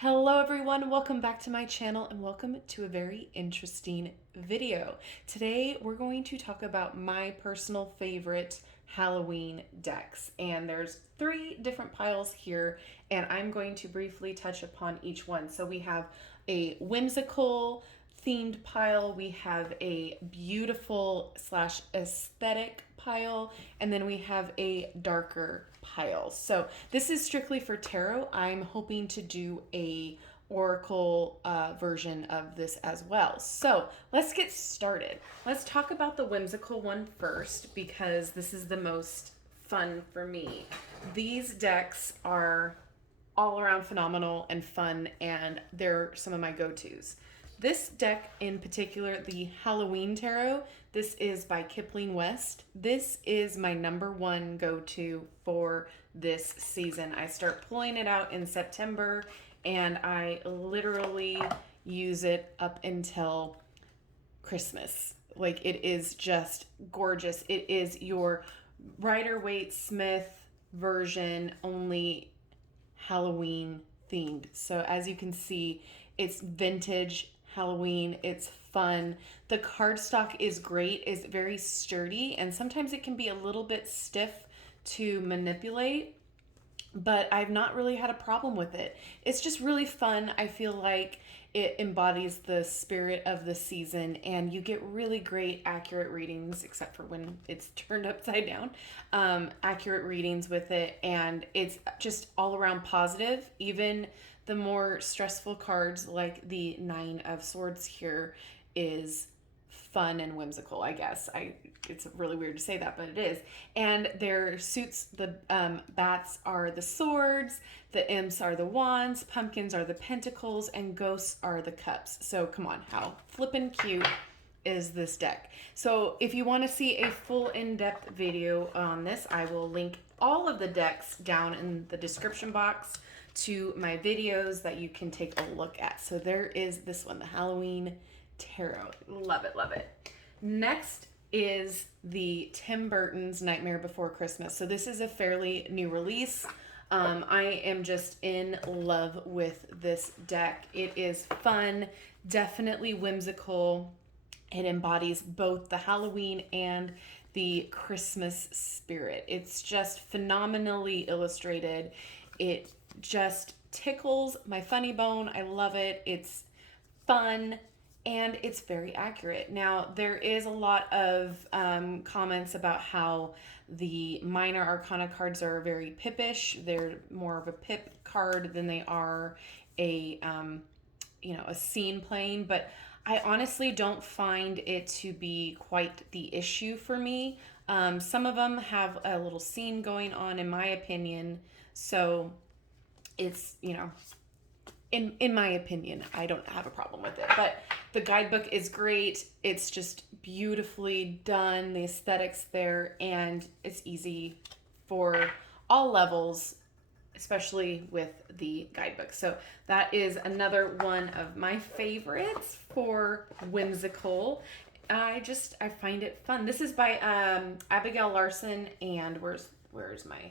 Hello everyone, welcome back to my channel and welcome to a very interesting video. Today we're going to talk about my personal favorite Halloween decks, and there's 3 different piles here and I'm going to briefly touch upon each one. So we have a whimsical themed pile, we have a beautiful slash aesthetic pile, and then we have a darker pile. So this is strictly for tarot. I'm hoping to do a oracle version of this as well. So let's get started. Let's talk about the whimsical one first because this is the most fun for me. These decks are all around phenomenal and fun, and they're some of my go-tos. This deck in particular, the Halloween Tarot, this is by Kipling West. This is my #1 go-to for this season. I start pulling it out in September and I literally use it up until Christmas. Like, it is just gorgeous. It is your Rider-Waite-Smith version, only Halloween themed. So as you can see, it's vintage Halloween. It's fun. The cardstock is great. It's very sturdy, and sometimes it can be a little bit stiff to manipulate, but I've not really had a problem with it. It's just really fun. I feel like it embodies the spirit of the season, and you get really great accurate readings, except for when it's turned upside down. Accurate readings with it, and it's just all around positive. Even the more stressful cards, like the 9 of Swords here, is fun and whimsical, I guess. It's really weird to say that, but it is. And their suits, the bats are the swords, the imps are the wands, pumpkins are the pentacles, and ghosts are the cups. So come on, how flippin' cute is this deck? So if you want to see a full in-depth video on this, I will link all of the decks down in the description box to my videos that you can take a look at. So there is this one, the Halloween Tarot. Love it, love it. Next is the Tim Burton's Nightmare Before Christmas. So this is a fairly new release. I am just in love with this deck. It is fun, definitely whimsical. It embodies both the Halloween and the Christmas spirit. It's just phenomenally illustrated. It just tickles my funny bone. I love it. It's fun and it's very accurate. Now, there is a lot of comments about how the minor arcana cards are very pippish. They're more of a pip card than they are a a scene playing, but I honestly don't find it to be quite the issue for me. Some of them have a little scene going on, in my opinion, so it's, in my opinion, I don't have a problem with it. But the guidebook is great. It's just beautifully done. The aesthetics there, and it's easy for all levels, especially with the guidebook. So that is another one of my favorites for whimsical. I find it fun. This is by Abigail Larson, and where's my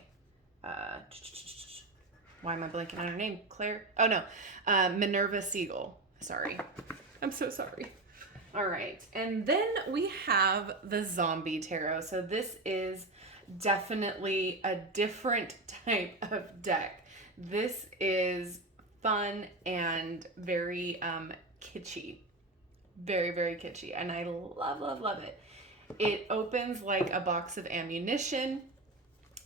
why am I blanking on her name? Claire? Oh no, Minerva Siegel. Sorry. I'm so sorry. All right. And then we have the Zombie Tarot. So this is definitely a different type of deck. This is fun and very kitschy. Very, very kitschy. And I love, love, love it. It opens like a box of ammunition.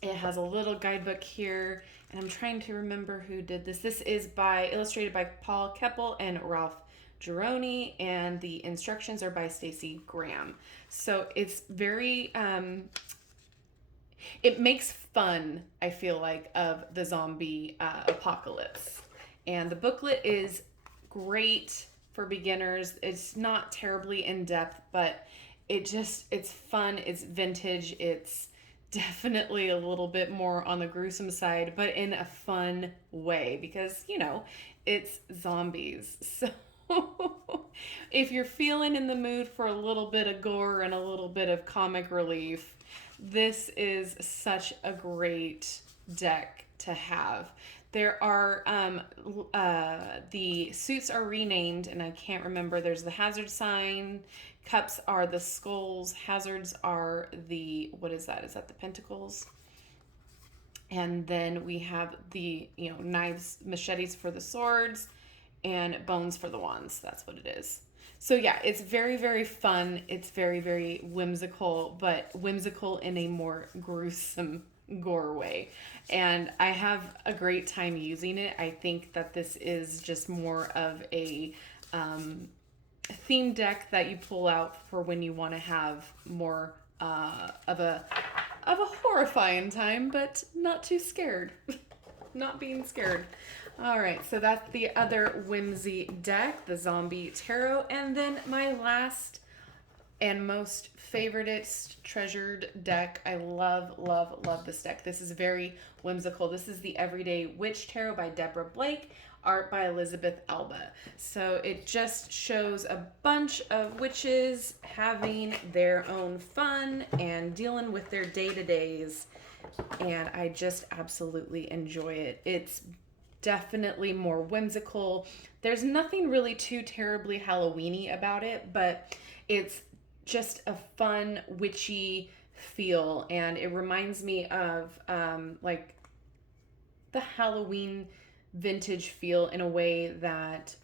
It has a little guidebook here, and I'm trying to remember who did this. This is illustrated by Paul Keppel and Ralph Gironi, and the instructions are by Stacey Graham. So it's very, it makes fun, I feel like, of the zombie apocalypse. And the booklet is great for beginners. It's not terribly in-depth, but it's fun, it's vintage, it's definitely a little bit more on the gruesome side, but in a fun way, because, it's zombies. So if you're feeling in the mood for a little bit of gore and a little bit of comic relief, this is such a great deck to have. There are the suits are renamed, and I can't remember. There's the hazard sign. Cups are the skulls. Hazards are the, what is that? Is that the pentacles? And then we have the, knives, machetes for the swords, and bones for the wands. That's what it is. So yeah, it's very, very fun. It's very, very whimsical, but whimsical in a more gruesome gore way. And I have a great time using it. I think that this is just more of a theme deck that you pull out for when you want to have more of a horrifying time, but not too scared. Not being scared. All right, so that's the other Whimsy deck, the Zombie Tarot. And then my last and most favoriteest treasured deck. I love, love, love this deck. This is very whimsical. This is the Everyday Witch Tarot by Deborah Blake, art by Elizabeth Alba. So it just shows a bunch of witches having their own fun and dealing with their day-to-days. And I just absolutely enjoy it. It's definitely more whimsical. There's nothing really too terribly Halloween-y about it, but it's just a fun, witchy feel. And it reminds me of like the Halloween vintage feel in a way that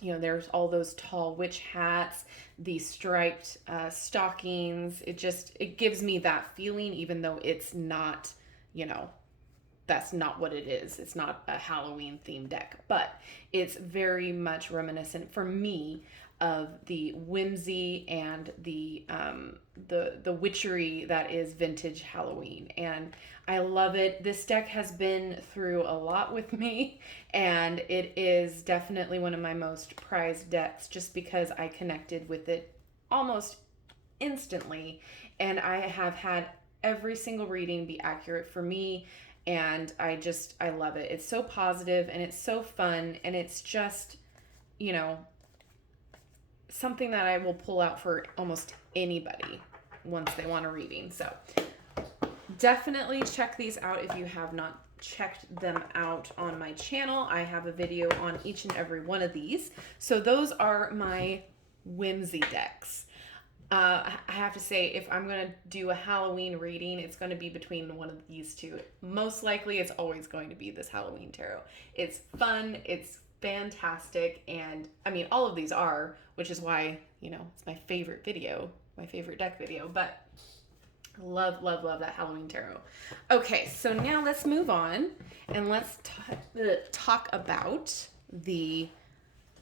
there's all those tall witch hats, the striped stockings. It gives me that feeling, even though it's not, that's not what it is. It's not a Halloween themed deck, but it's very much reminiscent for me of the whimsy and the witchery that is vintage Halloween. And I love it. This deck has been through a lot with me, and it is definitely one of my most prized decks just because I connected with it almost instantly, and I have had every single reading be accurate for me, and I love it. It's so positive and it's so fun, and it's just, something that I will pull out for almost anybody once they want a reading. So definitely check these out if you have not checked them out on my channel. I have a video on each and every one of these. So those are my whimsy decks. I have to say, if I'm going to do a Halloween reading, it's going to be between one of these two. Most likely, it's always going to be this Halloween tarot. It's fun. It's fantastic. And I mean, all of these are, which is why, it's my favorite video, my favorite deck video. But love, love, love that Halloween tarot. Okay, so now let's move on and let's talk about the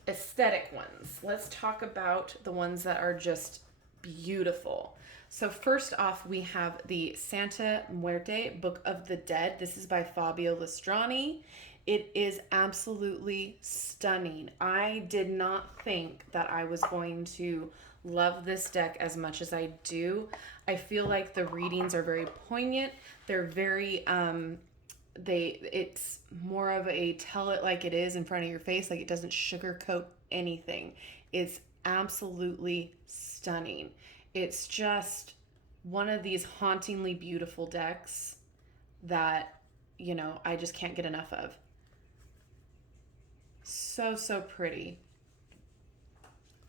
aesthetic ones. Let's talk about the ones that are just beautiful. So first off, we have the Santa Muerte Book of the Dead. This is by Fabio Lastrani. It is absolutely stunning. I did not think that I was going to love this deck as much as I do. I feel like the readings are very poignant. They're very it's more of a tell it like it is in front of your face. Like, it doesn't sugarcoat anything. It's absolutely stunning. It's just one of these hauntingly beautiful decks that, I just can't get enough of. So, so pretty.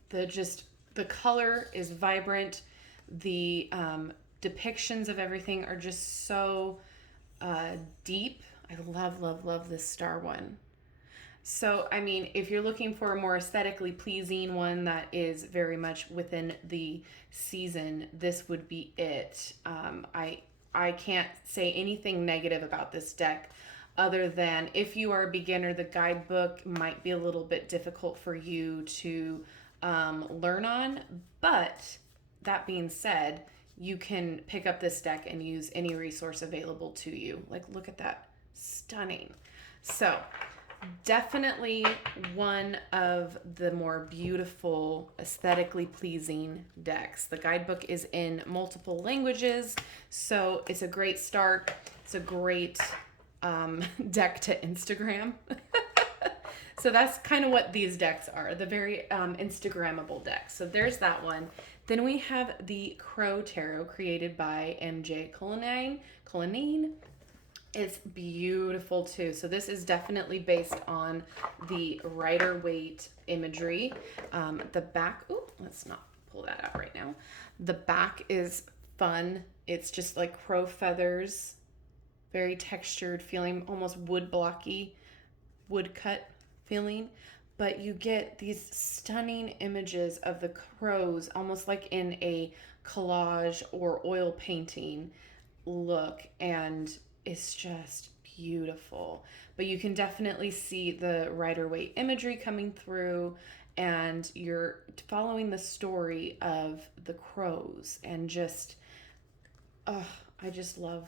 The color is vibrant. The depictions of everything are just so deep. I love, love, love this star one. So, I mean, if you're looking for a more aesthetically pleasing one that is very much within the season, this would be it. I can't say anything negative about this deck other than if you are a beginner, the guidebook might be a little bit difficult for you to learn on. But that being said, you can pick up this deck and use any resource available to you. Like, look at that. Stunning. So definitely one of the more beautiful, aesthetically pleasing decks. The guidebook is in multiple languages, so it's a great start. It's a great deck to Instagram. So that's kind of what these decks are, the very Instagrammable decks. So there's that one. Then we have the Crow Tarot, created by MJ Cullinane. It's beautiful too. So this is definitely based on the Rider-Waite imagery. The back, oh, let's not pull that out right now. The back is fun. It's just like crow feathers, very textured feeling, almost wood blocky, woodcut feeling. But you get these stunning images of the crows, almost like in a collage or oil painting look, and it's just beautiful. But you can definitely see the Rider-Waite imagery coming through, and you're following the story of the crows, and just I just love.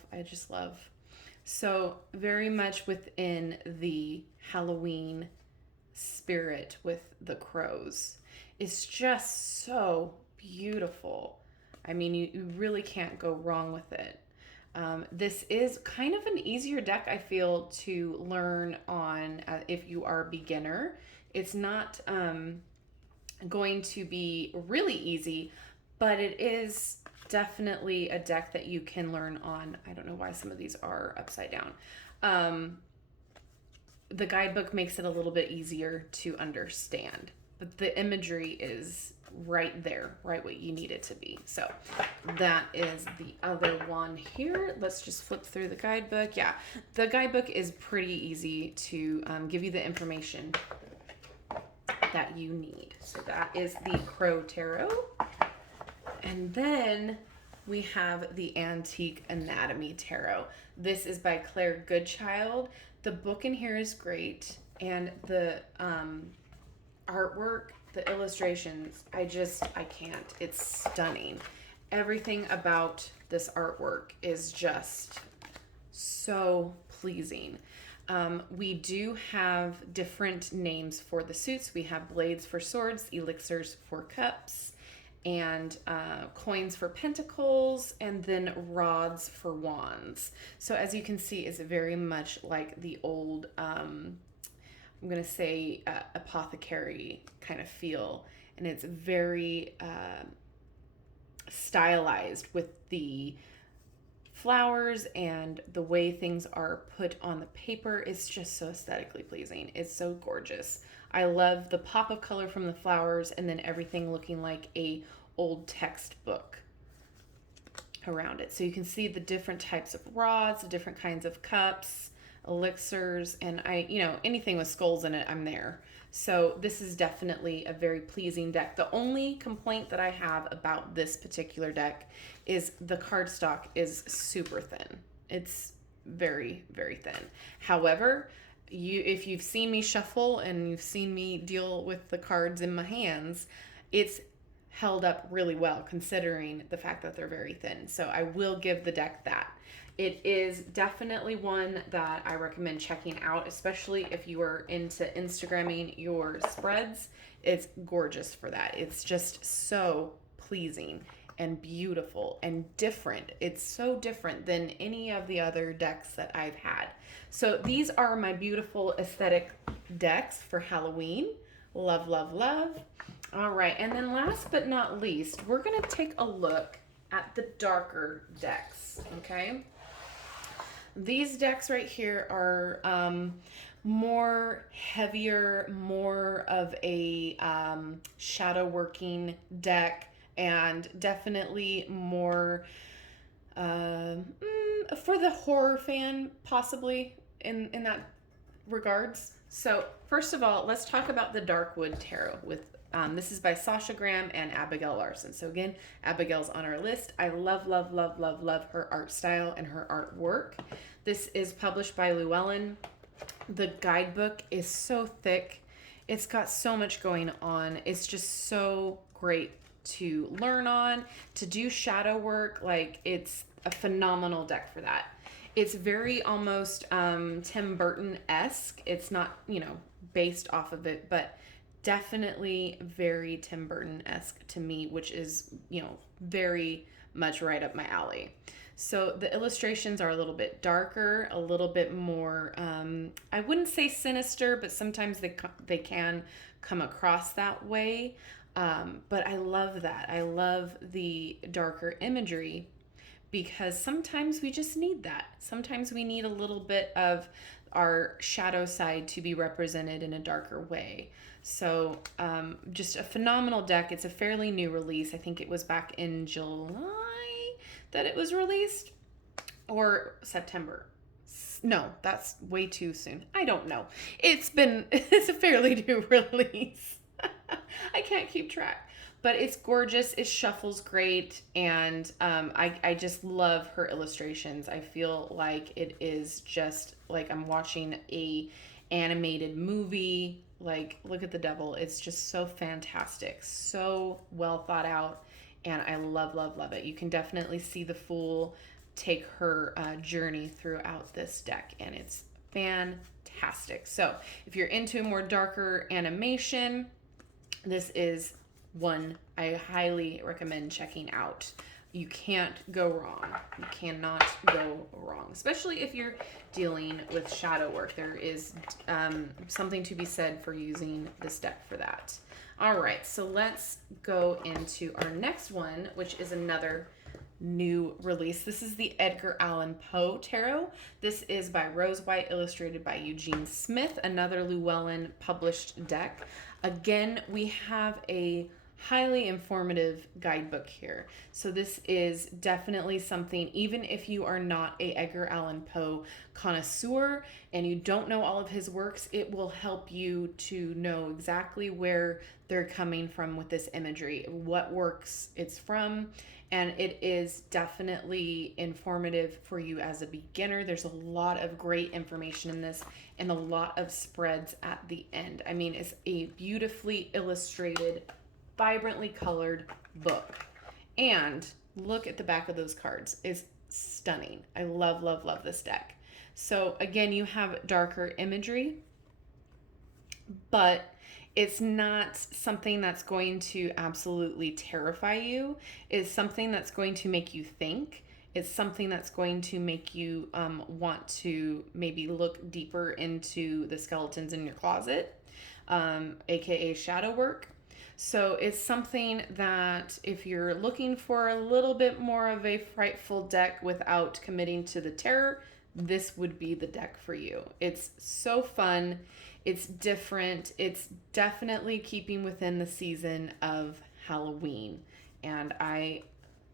So very much within the Halloween spirit with the crows. It's just so beautiful. I mean, you really can't go wrong with it. This is kind of an easier deck, I feel, to learn on if you are a beginner. It's not going to be really easy, but it is definitely a deck that you can learn on. I don't know why some of these are upside down. The guidebook makes it a little bit easier to understand, but the imagery is right there, right what you need it to be. So that is the other one here. Let's just flip through the guidebook. Yeah, the guidebook is pretty easy to give you the information that you need. So that is the Crow Tarot. And then we have the Antique Anatomy Tarot. This is by Claire Goodchild. The book in here is great, and the artwork, the illustrations, I can't. It's stunning. Everything about this artwork is just so pleasing. We do have different names for the suits. We have blades for swords, elixirs for cups, and coins for pentacles, and then rods for wands. So as you can see, it's very much like the old, I'm going to say apothecary kind of feel. And it's very stylized with the flowers and the way things are put on the paper. It's just so aesthetically pleasing. It's so gorgeous. I love the pop of color from the flowers, and then everything looking like a old textbook around it. So you can see the different types of rods, the different kinds of cups, elixirs, and anything with skulls in it, I'm there. So this is definitely a very pleasing deck. The only complaint that I have about this particular deck is the cardstock is super thin. It's very, very thin. However, if you've seen me shuffle and you've seen me deal with the cards in my hands, it's held up really well considering the fact that they're very thin. So I will give the deck that. It is definitely one that I recommend checking out, especially if you are into Instagramming your spreads. It's gorgeous for that. It's just so pleasing and beautiful and different. It's so different than any of the other decks that I've had. So these are my beautiful aesthetic decks for Halloween. Love, love, love. All right, and then last but not least, we're going to take a look at the darker decks, okay? These decks right here are more heavier, more of a shadow working deck, and definitely more for the horror fan, possibly in that regards. So first of all, let's talk about the Darkwood Tarot. This is by Sasha Graham and Abigail Larson. So again, Abigail's on our list. I love, love, love, love, love her art style and her artwork. This is published by Llewellyn. The guidebook is so thick. It's got so much going on. It's just so great to learn on, to do shadow work. Like, it's a phenomenal deck for that. It's very almost Tim Burton-esque. It's not, based off of it, but definitely very Tim Burton-esque to me, which is, very much right up my alley. So the illustrations are a little bit darker, a little bit more, I wouldn't say sinister, but sometimes they can come across that way. But I love that. I love the darker imagery because sometimes we just need that. Sometimes we need a little bit of our shadow side to be represented in a darker way. So just a phenomenal deck. It's a fairly new release. I think it was back in July that it was released, or September. No, that's way too soon. I don't know. It's a fairly new release. I can't keep track. But it's gorgeous. It shuffles great. And I just love her illustrations. I feel like it is just like I'm watching a animated movie. Like, look at the devil. It's just so fantastic. So well thought out. And I love, love, love it. You can definitely see the Fool take her journey throughout this deck. And it's fantastic. So if you're into more darker animation, this is one I highly recommend checking out. You can't go wrong. You cannot go wrong, especially if you're dealing with shadow work. There is something to be said for using this deck for that. All right, so let's go into our next one, which is another new release. This is the Edgar Allan Poe Tarot. This is by Rose White, illustrated by Eugene Smith, another Llewellyn published deck. Again, we have a highly informative guidebook here. So this is definitely something, even if you are not a Edgar Allan Poe connoisseur and you don't know all of his works, it will help you to know exactly where they're coming from with this imagery, what works it's from, and it is definitely informative for you as a beginner. There's a lot of great information in this and a lot of spreads at the end. I mean, it's a beautifully illustrated, vibrantly colored book. And look at the back of those cards. It's stunning. I love, love, love this deck. So again, you have darker imagery, but it's not something that's going to absolutely terrify you. It's something that's going to make you think. It's something that's going to make you want to maybe look deeper into the skeletons in your closet, aka shadow work. So it's something that if you're looking for a little bit more of a frightful deck without committing to the terror, this would be the deck for you. It's so fun. It's different. It's definitely keeping within the season of Halloween. And I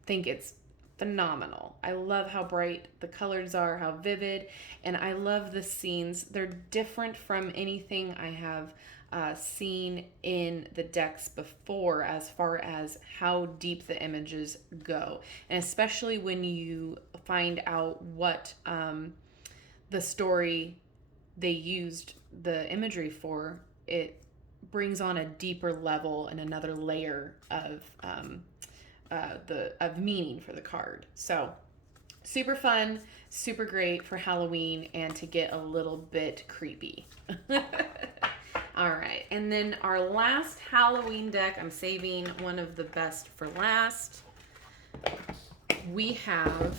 think it's phenomenal. I love how bright the colors are, how vivid, and I love the scenes. They're different from anything I have seen in the decks before as far as how deep the images go. And especially when you find out what the story they used the imagery for, it brings on a deeper level and another layer of meaning for the card. So super fun, super great for Halloween and to get a little bit creepy. All right, and then our last Halloween deck, I'm saving one of the best for last. We have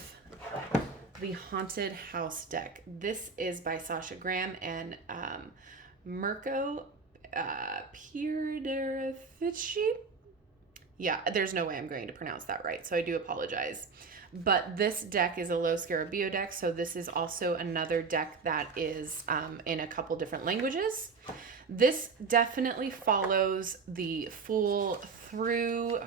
the Haunted House deck. This is by Sasha Graham and Mirko Pierderefici. Yeah, there's no way I'm going to pronounce that right, so I do apologize. But this deck is a Lo Scarabeo deck, so this is also another deck that is in a couple different languages. This definitely follows the Fool through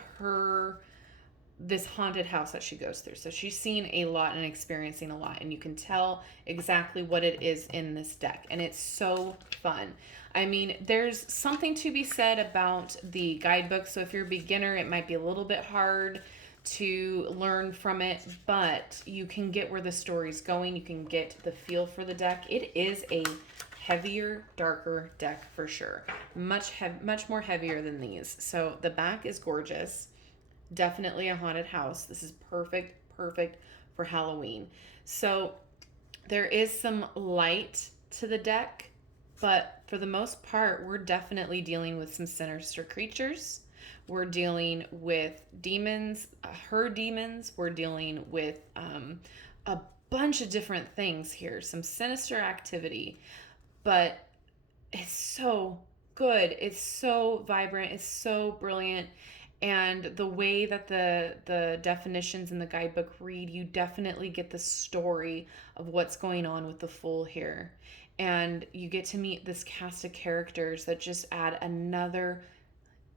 this haunted house that she goes through. So she's seen a lot and experiencing a lot, and you can tell exactly what it is in this deck, and it's so fun. I mean, there's something to be said about the guidebook, so if you're a beginner, it might be a little bit hard to learn from it, but you can get where the story's going. You can get the feel for the deck. It is a heavier, darker deck for sure. Much more heavier than these. So the back is gorgeous. Definitely a haunted house. This is perfect for Halloween. So there is some light to the deck, but for the most part, we're definitely dealing with some sinister creatures. We're dealing with demons, her demons. We're dealing with a bunch of different things here, some sinister activity, but it's so good. It's so vibrant. It's so brilliant. And the way that the definitions in the guidebook read, you definitely get the story of what's going on with the Fool here. And you get to meet this cast of characters that just add another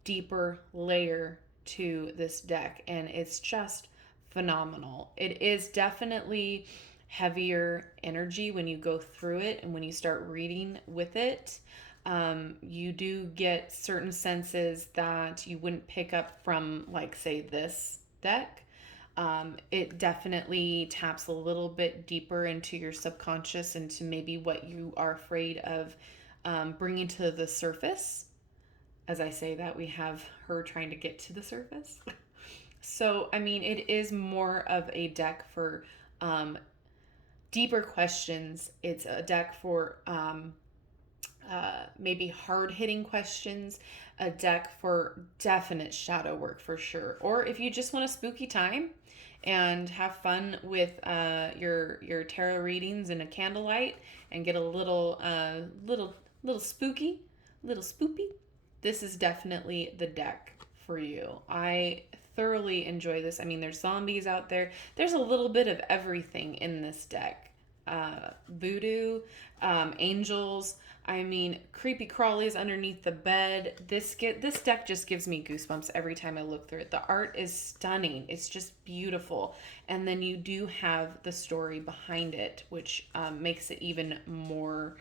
deeper layer to this deck, and it's just phenomenal. It is definitely heavier energy when you go through it and when you start reading with it. You do get certain senses that you wouldn't pick up from, like, say, this deck. It definitely taps a little bit deeper into your subconscious, into maybe what you are afraid of bringing to the surface. As I say that, we have her trying to get to the surface. So, I mean, it is more of a deck for deeper questions. It's a deck for maybe hard-hitting questions, a deck for definite shadow work for sure. Or if you just want a spooky time and have fun with your tarot readings in a candlelight and get a little spooky, little spoopy, this is definitely the deck for you. I thoroughly enjoy this. I mean, there's zombies out there. There's a little bit of everything in this deck. Voodoo, angels. I mean, creepy crawlies underneath the bed. This deck just gives me goosebumps every time I look through it. The art is stunning. It's just beautiful. And then you do have the story behind it, which makes it even more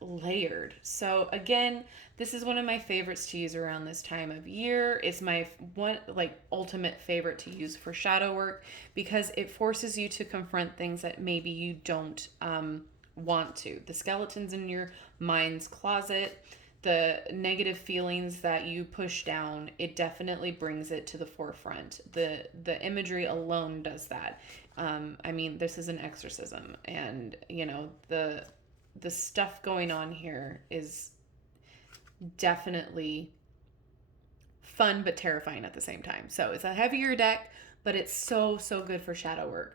layered. So again, this is one of my favorites to use around this time of year. It's my ultimate favorite to use for shadow work, because it forces you to confront things that maybe you don't want to. The skeletons in your mind's closet, the negative feelings that you push down, it definitely brings it to the forefront. The imagery alone does that. I mean, this is an exorcism, and the stuff going on here is definitely fun but terrifying at the same time. So it's a heavier deck, but it's so good for shadow work.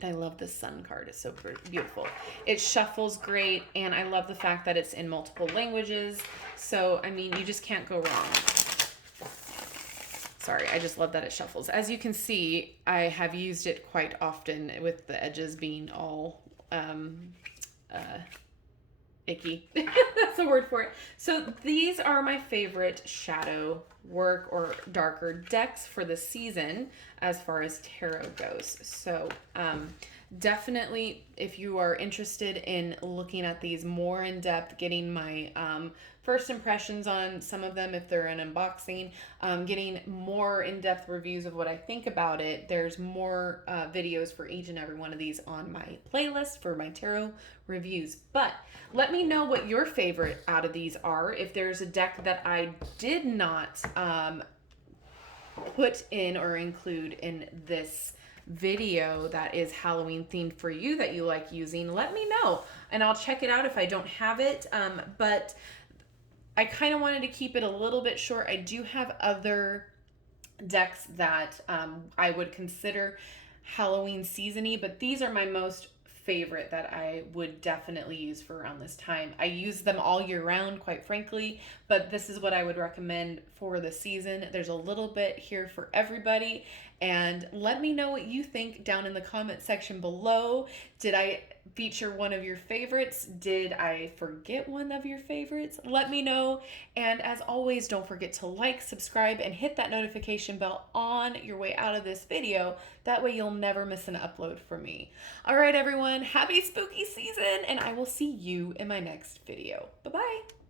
And I love this sun card. It's so beautiful. It shuffles great, and I love the fact that it's in multiple languages. So, I mean, you just can't go wrong. Sorry, I just love that it shuffles. As you can see, I have used it quite often with the edges being all icky. That's the word for it. So these are my favorite shadow work or darker decks for the season as far as tarot goes. So definitely, if you are interested in looking at these more in depth, getting my first impressions on some of them if they're an unboxing, getting more in-depth reviews of what I think about it, there's more videos for each and every one of these on my playlist for my tarot reviews. But let me know what your favorite out of these are. If there's a deck that I did not put in or include in this video that is Halloween themed for you that you like using, let me know and I'll check it out if I don't have it. But I kind of wanted to keep it a little bit short. I do have other decks that I would consider Halloween season-y, but these are my most favorite that I would definitely use for around this time. I use them all year round, quite frankly, but this is what I would recommend for the season. There's a little bit here for everybody, and let me know what you think down in the comment section below. Did I feature one of your favorites? Did I forget one of your favorites? Let me know. And as always, don't forget to like, subscribe, and hit that notification bell on your way out of this video. That way you'll never miss an upload from me. All right, everyone, happy spooky season, and I will see you in my next video. Bye-bye.